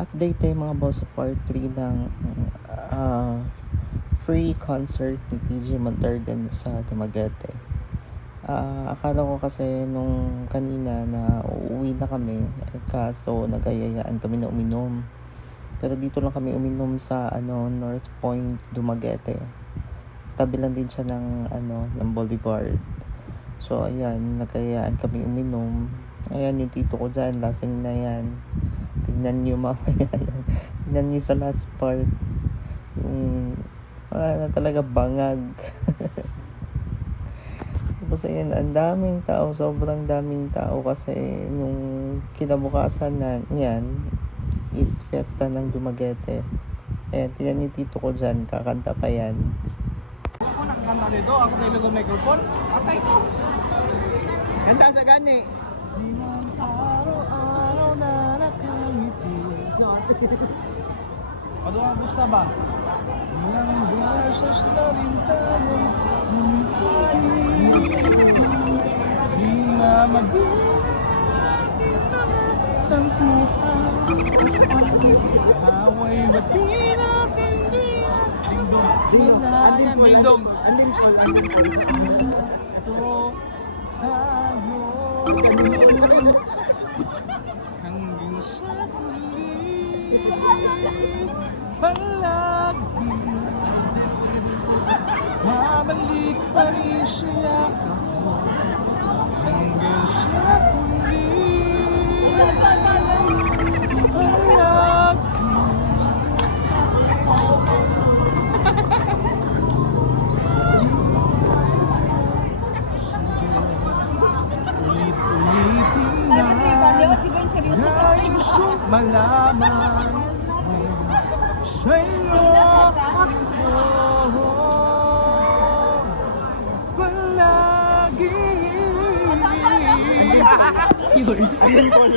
Update tayo mga boss sa part 3 ng free concert ni PJ Monterde sa Dumaguete. Akala ko kasi nung kanina na uuwi na kami, kaso nagayayaan kami na uminom. Pero dito lang kami uminom sa North Point, Dumaguete. Tabi lang din siya ng Boulevard. So ayan, nagayayaan kami uminom. Ayan yung tito ko dyan, lasing na yan. Tignan nyo mamaya yan. Tignan nyo sa last part. Yung wala na talaga bangag. Tapos ayan, ang daming tao, sobrang daming tao kasi nung kinabukasan na yan is fiesta ng Dumaguete. Ayan, tignan nyo tito ko dyan, kakanta pa yan. Ako nakakanta nito, ako tayo ng microphone. Atay ko! Kanta sa gani! Araw-araw na nakangiti. Ano ang gusto ba? Ilang beses na rin tayong di na magiging mga tampuhan. Away ba't di natin diyan? Dingdong. Dingdong. Anding Paul. Ito tayo hanggang sa huli palagi babalik pa rin siya hanggang sa huli palagi. Ulit-ulitin na dahil gusto malaman sa'yo ako palagi. Anding Paul.